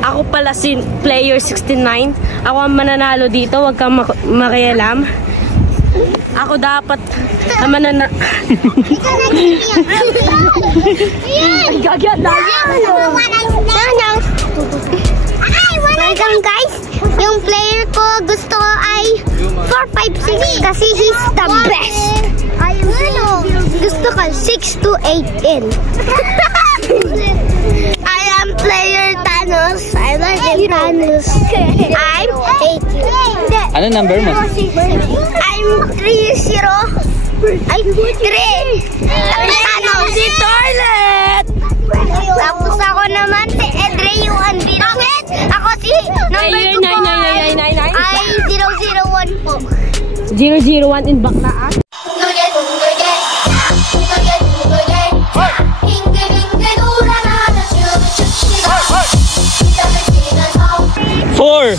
Ako pala si player 69. Ako ang mananalo dito. Huwag kang makialam. Ako dapat ang mananalo. Welcome guys. Yung player ko gusto ko ay 456 kasi he's the best. Gusto ko 628 in. I am player Thanos. I like Thanos. I'm 8. Ano number mo? I'm 30. I'm 3. Thanos. Si Toilet! Tapos ako naman si Edre yung andito. Ako si number 2 po ay 001 po. 001 in Baclaas. Four.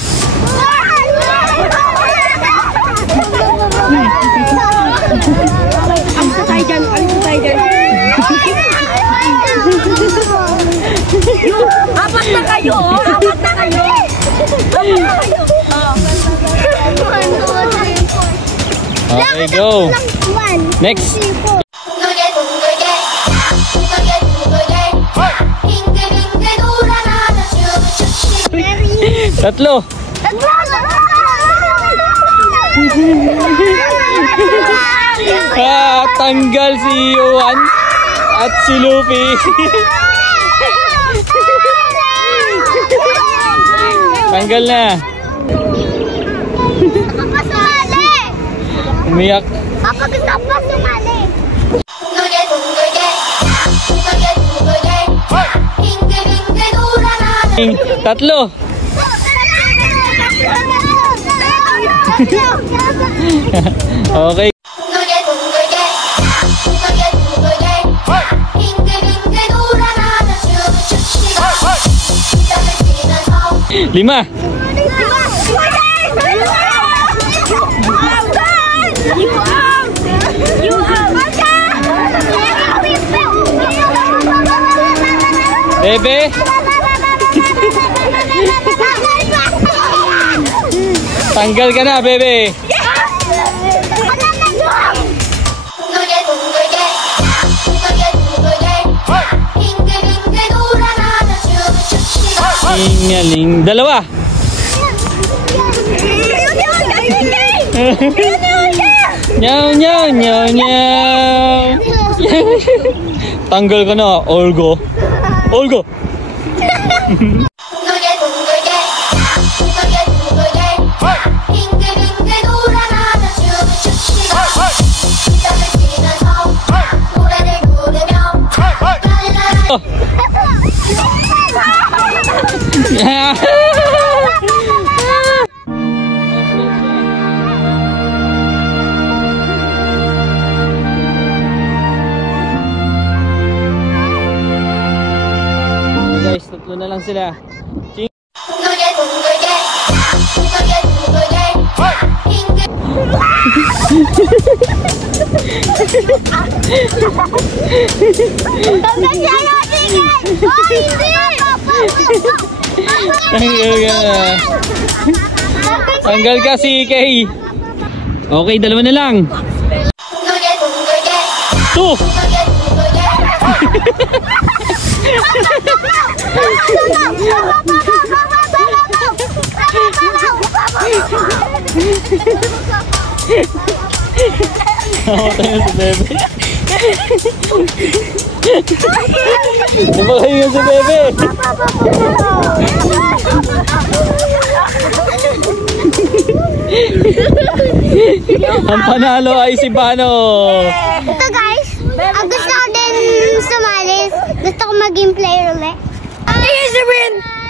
Apat na kayo, apat na kayo. Okay, go. Next. Tatlo. Tanggal si Yuan at si Luffy. Tanggal na. Umiyak. Ako gusto pa sumali. Tatlo. Okay. Lima. Bebe. Tanggal ka na, Bebe. Ingaling. Dalawa. Nyaw, nyaw, nyaw, nyaw. Tanggal ka na, Olgo. Olgo. Guys, tatlo na lang sila. Tanggal ka si Kay. Okay, dalawa na lang. 2. Tayo si Bebe. Napakahinga si Bebe. Ang panalo ay si Bano. Ito guys, gusto ko din sumali. Gusto ko maging player ulit. Here's the win!